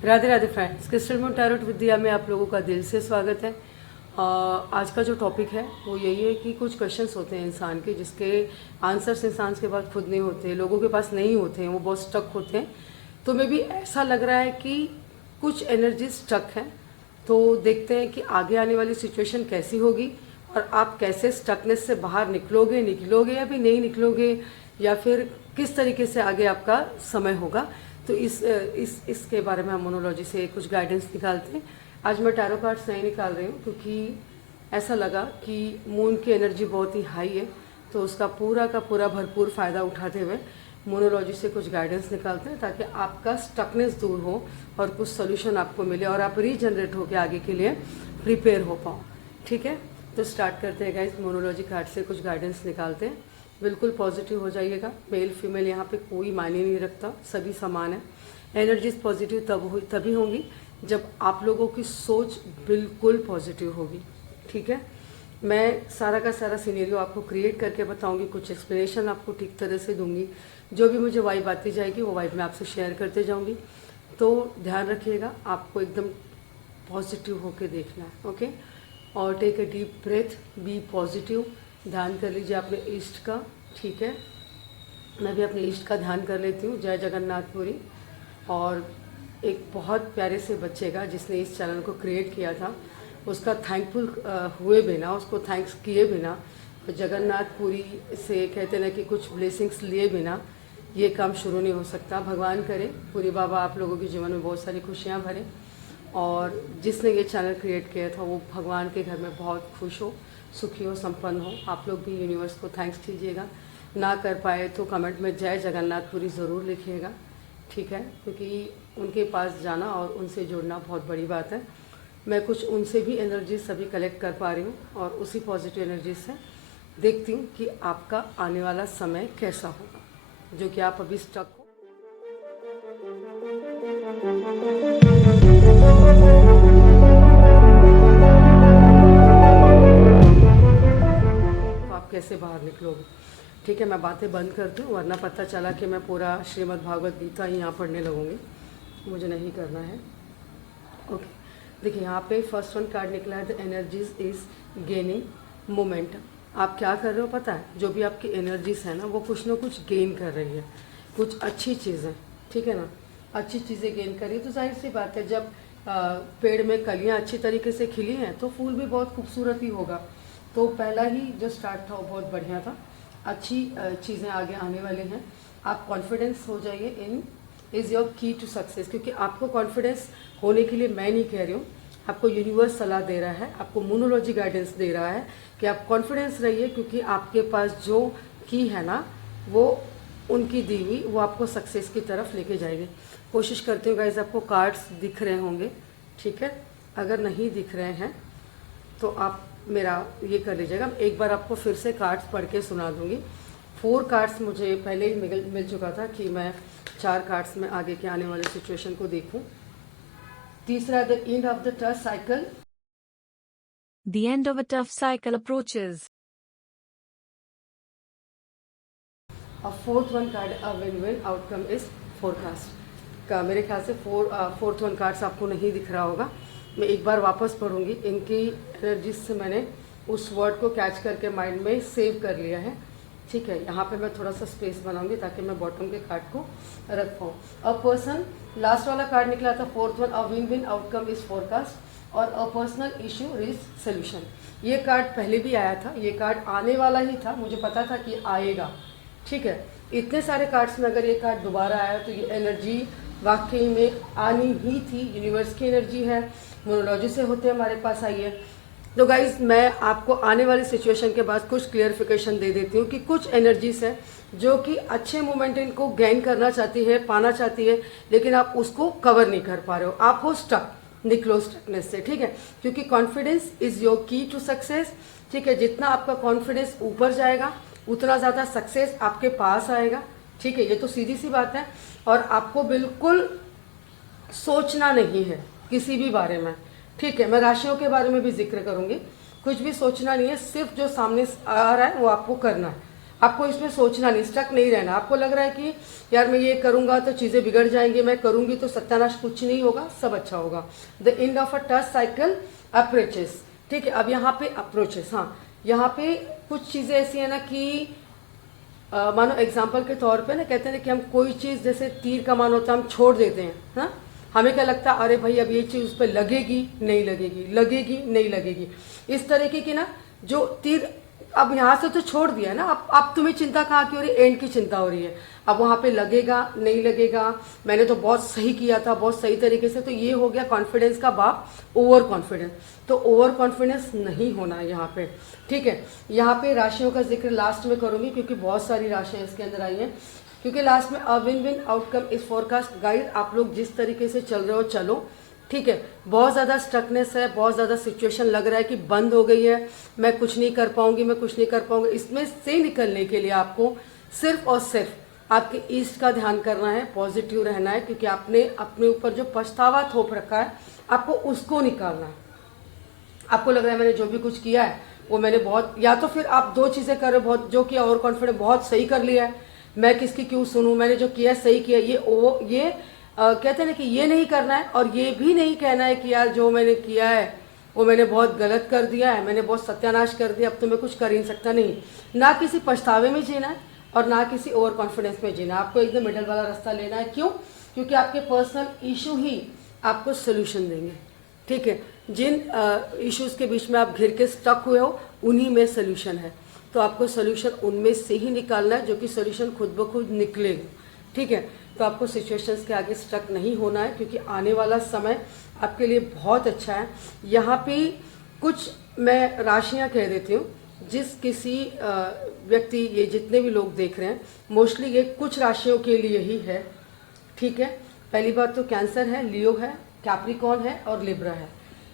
Radhe Radhe friends, crystal moon tarot विद्या में आप लोगों का दिल से स्वागत है। आज का जो टॉपिक है वो यही है कि कुछ क्वेश्चंस होते हैं इंसान के जिसके आंसर्स इंसान के पास खुद नहीं होते, लोगों के पास नहीं होते हैं, वो बहुत स्टक होते हैं। तो मे भी ऐसा लग रहा है कि कुछ एनर्जी स्टक है। तो देखते हैं कि आगे आने वाली सिचुएशन कैसी होगी और आप कैसे स्टकनेस से बाहर निकलोगे या भी नहीं निकलोगे, या फिर किस तरीके से आगे आपका समय होगा। तो इसके बारे में हम मोनोलॉजी से कुछ गाइडेंस निकालते हैं। आज मैं टैरो कार्ड्स नहीं निकाल रही हूँ क्योंकि ऐसा लगा कि मून की एनर्जी बहुत ही हाई है, तो उसका पूरा का पूरा भरपूर फ़ायदा उठाते हुए मोनोलॉजी से कुछ गाइडेंस निकालते हैं ताकि आपका स्टकनेस दूर हो और कुछ सोल्यूशन आपको मिले और आप रीजनरेट होकर आगे के लिए प्रिपेयर हो पाओ। ठीक है, तो स्टार्ट करते हैं गाइस। मोनोलॉजी कार्ड से कुछ गाइडेंस निकालते हैं। बिल्कुल पॉजिटिव हो जाइएगा। मेल फीमेल यहाँ पे कोई मायने नहीं रखता, सभी समान है। एनर्जीज पॉजिटिव तभी होंगी जब आप लोगों की सोच बिल्कुल पॉजिटिव होगी। ठीक है, मैं सारा का सारा सिनेरियो आपको क्रिएट करके बताऊंगी, कुछ एक्सप्लेनेशन आपको ठीक तरह से दूंगी। जो भी मुझे वाइब आती जाएगी वो वाइब मैं आपसे शेयर करते जाऊंगी। तो ध्यान रखिएगा, आपको एकदम पॉजिटिव होके देखना है। ओके, और take a deep breath, be positive. ध्यान कर लीजिए अपने इष्ट का। ठीक है, मैं भी अपने इष्ट का ध्यान कर लेती हूँ। जय जगन्नाथपुरी। और एक बहुत प्यारे से बच्चे का जिसने इस चैनल को क्रिएट किया था, उसका थैंकफुल हुए बिना, उसको थैंक्स किए बिना, जगन्नाथपुरी से कहते ना कि कुछ ब्लेसिंग्स लिए बिना ये काम शुरू नहीं हो सकता। भगवान करे पुरी बाबा आप लोगों के जीवन में बहुत सारी खुशियाँ भरे, और जिसने ये चैनल क्रिएट किया था वो भगवान के घर में बहुत खुश हो, सुखी हो, संपन्न हो। आप लोग भी यूनिवर्स को थैंक्स कीजिएगा। ना कर पाए तो कमेंट में जय जगन्नाथपुरी ज़रूर लिखिएगा। ठीक है, क्योंकि उनके पास जाना और उनसे जुड़ना बहुत बड़ी बात है। मैं कुछ उनसे भी एनर्जी सभी कलेक्ट कर पा रही हूँ और उसी पॉजिटिव एनर्जी से देखती हूँ कि आपका आने वाला समय कैसा होगा, जो कि आप अभी स्टक हो। तो आप कैसे बाहर निकलोगे। ठीक है, मैं बातें बंद करती हूँ, वरना पता चला कि मैं पूरा श्रीमद् भागवत गीता ही यहाँ पढ़ने लगूँगी, मुझे नहीं करना है। ओके, देखिए यहाँ पे फर्स्ट वन कार्ड निकला है, the energies is gaining momentum. आप क्या कर रहे हो पता है, जो भी आपकी एनर्जीज है ना वो कुछ ना कुछ गेन कर रही है, कुछ अच्छी चीज़ें। ठीक है ना, अच्छी चीज़ें गेन कर रही है। तो जाहिर सी बात है, जब पेड़ में कलियाँ अच्छी तरीके से खिली हैं तो फूल भी बहुत खूबसूरत ही होगा। तो पहला ही जो स्टार्ट था वो बहुत बढ़िया था। अच्छी चीज़ें आगे आने वाली हैं। आप कॉन्फिडेंस हो जाइए, इन इज़ योर की टू सक्सेस। क्योंकि आपको कॉन्फिडेंस होने के लिए मैं नहीं कह रही हूँ, आपको यूनिवर्स सलाह दे रहा है, आपको मोनोलॉजी गाइडेंस दे रहा है कि आप कॉन्फिडेंस रहिए, क्योंकि आपके पास जो की है ना वो उनकी दी हुई, वो आपको सक्सेस की तरफ लेके जाएगी। कोशिश करती हूँ गाइज आपको कार्ड्स दिख रहे होंगे। ठीक है, अगर नहीं दिख रहे हैं तो आप मेरा ये कर लीजिएगा। एक बार आपको फिर से कार्ड्स पढ़ के सुना दूंगी। 4 कार्ड्स मुझे पहले ही मिल चुका था कि मैं 4 कार्ड्स में आगे के आने वाले सिचुएशन को देखूं। तीसरा, the end of the tough cycle. The end of a tough cycle approaches. और fourth one card, a win win outcome is forecast का। मेरे ख्याल से फोर्थ वन कार्ड्स आपको नहीं दिख रहा होगा। मैं एक बार वापस पढ़ूंगी। इनकी एनर्जीज से मैंने उस वर्ड को कैच करके माइंड में सेव कर लिया है। ठीक है, यहाँ पे मैं थोड़ा सा स्पेस बनाऊंगी ताकि मैं बॉटम के कार्ड को रख पाऊँ। अ पर्सन, लास्ट वाला कार्ड निकला था fourth one, a win win outcome is forecast, और a personal issue is solution. ये कार्ड पहले भी आया था, ये कार्ड आने वाला ही था, मुझे पता था कि आएगा। ठीक है, इतने सारे कार्ड्स में अगर ये कार्ड दोबारा आया तो ये एनर्जी वाकई में आनी ही थी। यूनिवर्स की एनर्जी है, मोनोलॉजी से होते हमारे पास आई है। तो गाइज मैं आपको आने वाली सिचुएशन के बाद कुछ क्लियरिफिकेशन दे देती हूँ कि कुछ एनर्जीज है जो कि अच्छे मोमेंटम को गेन करना चाहती है, पाना चाहती है, लेकिन आप उसको कवर नहीं कर पा रहे हो। आप हो स्टक, निकलो स्टकनेस से। ठीक है, क्योंकि कॉन्फिडेंस इज योर की टू सक्सेस। ठीक है, जितना आपका कॉन्फिडेंस ऊपर जाएगा उतना ज़्यादा सक्सेस आपके पास आएगा। ठीक है, ये तो सीधी सी बात है। और आपको बिल्कुल सोचना नहीं है किसी भी बारे में। ठीक है, मैं राशियों के बारे में भी जिक्र करूंगी। कुछ भी सोचना नहीं है, सिर्फ जो सामने आ रहा है वो आपको करना है। आपको इसमें सोचना नहीं, स्टक नहीं रहना। आपको लग रहा है कि यार मैं ये करूंगा तो चीज़ें बिगड़ जाएंगी, मैं करूंगी तो सत्यानाश, कुछ नहीं होगा, सब अच्छा होगा। The end of a touch cycle approaches. ठीक है, अब यहाँ पे अप्रोचेस, हाँ यहाँ पे कुछ चीज़ें ऐसी है ना कि मानो एग्जाम्पल के तौर पे ना कहते हैं कि हम कोई चीज़ जैसे तीर कमान होता है, हम छोड़ देते हैं, हाँ हमें क्या लगता है, अरे भाई अब ये चीज़ उस पर लगेगी नहीं लगेगी, लगेगी नहीं लगेगी, इस तरीके की ना जो तीर अब यहाँ से तो छोड़ दिया ना, अब तुम्हें चिंता कहाँ की हो रही है, एंड की चिंता हो रही है। अब वहाँ पे लगेगा नहीं लगेगा, मैंने तो बहुत सही किया था, बहुत सही तरीके से, तो ये हो गया कॉन्फिडेंस का बाप, ओवर कॉन्फिडेंस। तो ओवर कॉन्फिडेंस नहीं होना है यहाँ पे। ठीक है, यहाँ पे राशियों का जिक्र लास्ट में करूँगी क्योंकि बहुत सारी राशियाँ इसके अंदर आई हैं, क्योंकि लास्ट में अ विन विन आउटकम इस फोरकास्ट गाइड, आप लोग जिस तरीके से चल रहे हो चलो। ठीक है, बहुत ज़्यादा स्टकनेस है, बहुत ज़्यादा सिचुएशन लग रहा है कि बंद हो गई है, मैं कुछ नहीं कर पाऊंगी, मैं कुछ नहीं कर पाऊंगी, इसमें से निकलने के लिए आपको सिर्फ और सिर्फ आपके ईस्ट का ध्यान करना है, पॉजिटिव रहना है, क्योंकि आपने अपने ऊपर जो पछतावा थोप रखा है आपको उसको निकालना है। आपको लग रहा है मैंने जो भी कुछ किया है वो मैंने बहुत, या तो फिर आप दो चीज़ें कर रहे हो, बहुत जो किया ओवर कॉन्फिडेंट, बहुत सही कर लिया है, मैं किसकी क्यों सुनूं, मैंने जो किया सही किया, ये कहते हैं ना कि ये नहीं करना है, और ये भी नहीं कहना है कि यार जो मैंने किया है वो मैंने बहुत गलत कर दिया है, मैंने बहुत सत्यानाश कर दिया, अब तो मैं कुछ कर ही नहीं सकता। नहीं, ना किसी पछतावे में जीना है और ना किसी ओवर कॉन्फिडेंस में जीना, आपको एकदम मिडल वाला रास्ता लेना है। क्यों? क्योंकि आपके पर्सनल इशू ही आपको सोल्यूशन देंगे। ठीक है, जिन इश्यूज़ के बीच में आप घिर के स्टक हुए हो उन्हीं में सोल्यूशन है, तो आपको सोल्यूशन उनमें से ही निकालना है, जो कि सोल्यूशन खुद ब खुद निकलेगा। ठीक है, तो आपको सिचुएशंस के आगे स्टक नहीं होना है, क्योंकि आने वाला समय आपके लिए बहुत अच्छा है। यहाँ पे कुछ मैं राशियाँ कह देती हूँ, जिस किसी व्यक्ति, ये जितने भी लोग देख रहे हैं मोस्टली ये कुछ राशियों के लिए ही है। ठीक है, पहली बात तो कैंसर है, लियो है, कैप्रिकॉर्न है और लिब्रा है।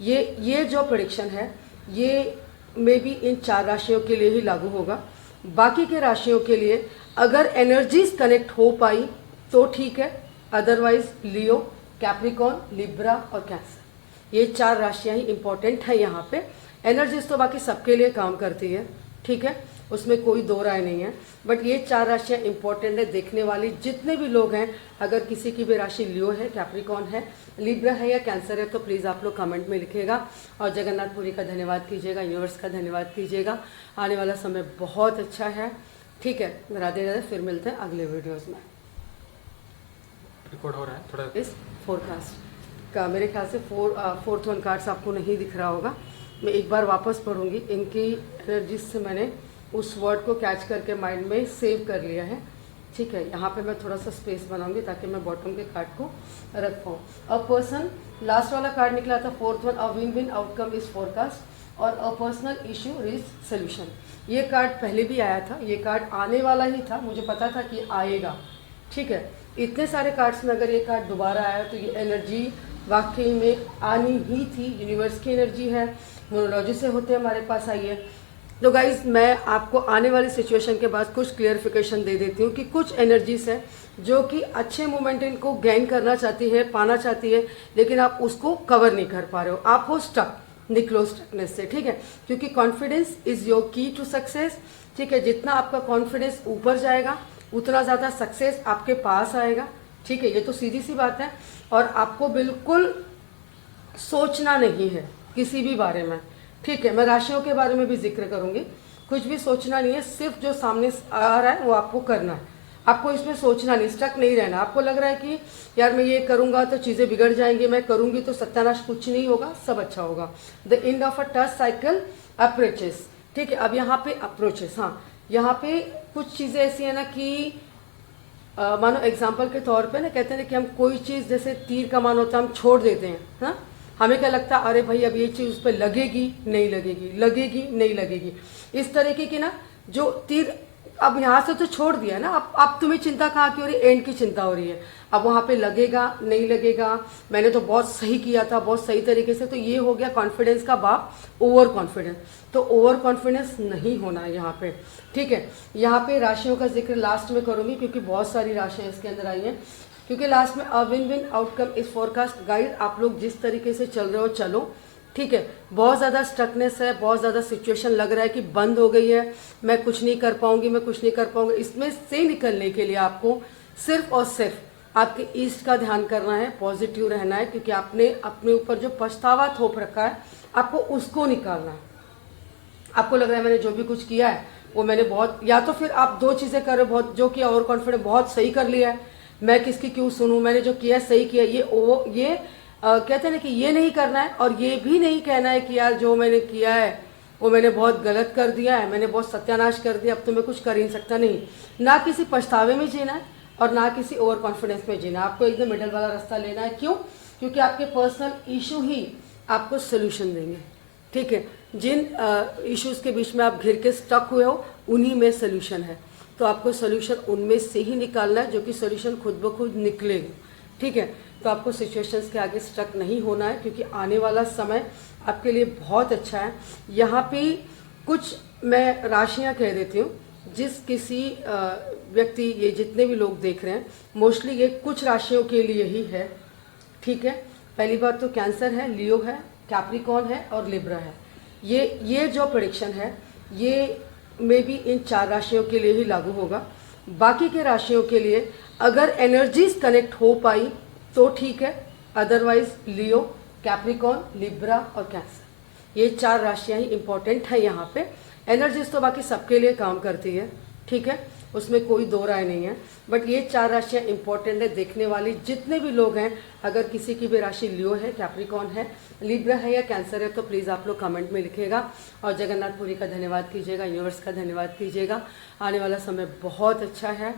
ये जो प्रेडिक्शन है ये मे बी इन 4 राशियों के लिए ही लागू होगा। बाकी के राशियों के लिए अगर एनर्जीज कनेक्ट हो पाई तो ठीक है, अदरवाइज लियो, कैप्रिकॉर्न, लिब्रा और कैंसर, ये 4 राशियां ही इंपॉर्टेंट है यहाँ पे। एनर्जीज तो बाकी सबके लिए काम करती है, ठीक है, उसमें कोई दो राय नहीं है, बट ये 4 राशियां इंपॉर्टेंट है। देखने वाली जितने भी लोग हैं, अगर किसी की भी राशि लियो है, कैप्रिकॉर्न है, लिब्रा है या कैंसर है, तो प्लीज़ आप लोग कमेंट में लिखिएगा और जगन्नाथपुरी का धन्यवाद कीजिएगा, यूनिवर्स का धन्यवाद कीजिएगा। आने वाला समय बहुत अच्छा है। ठीक है, राधे राधे, फिर मिलते हैं अगले वीडियोज़ में। रिकॉर्ड हो रहा है थोड़ा। इस फोरकास्ट का मेरे ख्याल से फोर्थ वन कार्ड्स आपको नहीं दिख रहा होगा, मैं एक बार वापस पढ़ूंगी। इनकी एनर्जीज से मैंने उस वर्ड को कैच करके माइंड में सेव कर लिया है। ठीक है, यहाँ पे मैं थोड़ा सा स्पेस बनाऊंगी ताकि मैं बॉटम के कार्ड को रख पाऊँ। अ पर्सन, लास्ट वाला कार्ड निकला था fourth one, a win win outcome is forecast और a personal issue is solution. ये कार्ड पहले भी आया था, ये कार्ड आने वाला ही था, मुझे पता था कि आएगा। ठीक है, इतने सारे कार्ड्स में अगर ये कार्ड दोबारा आया तो ये एनर्जी वाकई में आनी ही थी, यूनिवर्स की एनर्जी है, मोनोलॉजी से होते हमारे पास आई है। तो गाइज मैं आपको आने वाली सिचुएशन के बाद कुछ क्लियरिफिकेशन दे देती हूँ कि कुछ एनर्जीज है जो कि अच्छे मोमेंट इनको गेन करना चाहती है, पाना चाहती है, लेकिन आप उसको कवर नहीं कर पा रहे हो, आप हो स्टक, निकलो स्टकनेस से। ठीक है, क्योंकि कॉन्फिडेंस इज योर की टू सक्सेस। ठीक है, जितना आपका कॉन्फिडेंस ऊपर जाएगा उतना ज़्यादा सक्सेस आपके पास आएगा। ठीक है, ये तो सीधी सी बात है। और आपको बिल्कुल सोचना नहीं है किसी भी बारे में। ठीक है, मैं राशियों के बारे में भी जिक्र करूंगी, कुछ भी सोचना नहीं है, सिर्फ जो सामने आ रहा है वो आपको करना है, आपको इसमें सोचना नहीं, स्टक नहीं रहना। आपको लग रहा है कि यार मैं ये करूंगा तो चीज़ें बिगड़ जाएंगी, मैं करूंगी तो सत्यानाश, कुछ नहीं होगा, सब अच्छा होगा। The end of a touch cycle approaches. ठीक है, अब यहाँ पे अप्रोचेस, हाँ यहाँ पे कुछ चीज़ें ऐसी है ना कि मानो एग्जाम्पल के तौर पे ना कहते हैं कि हम कोई चीज़ जैसे तीर कमान होता है, हम छोड़ देते हैं, हाँ हमें क्या लगता है, अरे भाई अब ये चीज़ उस पर लगेगी नहीं लगेगी, लगेगी नहीं लगेगी, इस तरीके की ना जो तीर अब यहाँ से तो छोड़ दिया ना, अब तुम्हें चिंता कहाँ की हो रही है, एंड की चिंता हो रही है। अब वहाँ पे लगेगा नहीं लगेगा, मैंने तो बहुत सही किया था, बहुत सही तरीके से, तो ये हो गया कॉन्फिडेंस का बाप, ओवर कॉन्फिडेंस। तो ओवर कॉन्फिडेंस नहीं होना है यहाँ पे। ठीक है, यहाँ पे राशियों का जिक्र लास्ट में करूँगी क्योंकि बहुत सारी राशियाँ इसके अंदर आई हैं, क्योंकि लास्ट में अ विन विन आउटकम इस फोरकास्ट गाइड, आप लोग जिस तरीके से चल रहे हो चलो। ठीक है, बहुत ज़्यादा स्टकनेस है, बहुत ज़्यादा सिचुएशन लग रहा है कि बंद हो गई है, मैं कुछ नहीं कर पाऊंगी, मैं कुछ नहीं कर पाऊंगी, इसमें से निकलने के लिए आपको सिर्फ और सिर्फ आपके ईस्ट का ध्यान करना है, पॉजिटिव रहना है, क्योंकि आपने अपने ऊपर जो पछतावा थोप रखा है आपको उसको निकालना है। आपको लग रहा है मैंने जो भी कुछ किया है वो मैंने बहुत, या तो फिर आप दो चीज़ें कर रहे हो, बहुत जो किया ओवर कॉन्फिडेंट, बहुत सही कर लिया है, मैं किसकी क्यों सुनूं, मैंने जो किया है सही किया, ये कहते हैं ना कि ये नहीं करना है, और ये भी नहीं कहना है कि यार जो मैंने किया है वो मैंने बहुत गलत कर दिया है, मैंने बहुत सत्यानाश कर दिया, अब तो मैं कुछ कर ही नहीं सकता। नहीं, ना किसी पछतावे में जीना है और ना किसी ओवर कॉन्फिडेंस में जीना है, आपको एकदम मिडल वाला रास्ता लेना है। क्यों? क्योंकि आपके पर्सनल इशू ही आपको सोल्यूशन देंगे। ठीक है, जिन इश्यूज के बीच में आप घिर के स्टक हुए हो उन्हीं में सोल्यूशन है, तो आपको सोल्यूशन उनमें से ही निकालना है, जो कि सोल्यूशन खुद ब खुद निकलेगा। ठीक है, तो आपको सिचुएशंस के आगे स्टक नहीं होना है, क्योंकि आने वाला समय आपके लिए बहुत अच्छा है। यहाँ पे कुछ मैं राशियाँ कह देती हूँ, जिस किसी व्यक्ति, ये जितने भी लोग देख रहे हैं मोस्टली ये कुछ राशियों के लिए ही है। ठीक है, पहली बात तो कैंसर है, लियो है, कैप्रिकॉर्न है और लिब्रा है। ये जो प्रेडिक्शन है ये मे बी इन 4 राशियों के लिए ही लागू होगा। बाकी के राशियों के लिए अगर एनर्जीज कनेक्ट हो पाई तो ठीक है, अदरवाइज लियो, कैप्रिकॉर्न, लिब्रा और कैंसर, ये 4 राशियां ही इंपॉर्टेंट है यहाँ पे। एनर्जीज तो बाकी सबके लिए काम करती है, ठीक है, उसमें कोई दो राय नहीं है, बट ये 4 राशियां इंपॉर्टेंट है। देखने वाली जितने भी लोग हैं, अगर किसी की भी राशि लियो है, कैप्रिकॉर्न है, लिब्रा है या कैंसर है, तो प्लीज़ आप लोग कमेंट में लिखिएगा और जगन्नाथपुरी का धन्यवाद कीजिएगा, यूनिवर्स का धन्यवाद कीजिएगा। आने वाला समय बहुत अच्छा है।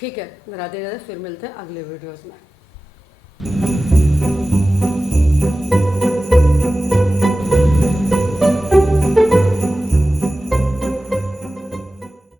ठीक है, राधे राधे, फिर मिलते हैं अगले वीडियोज़ में।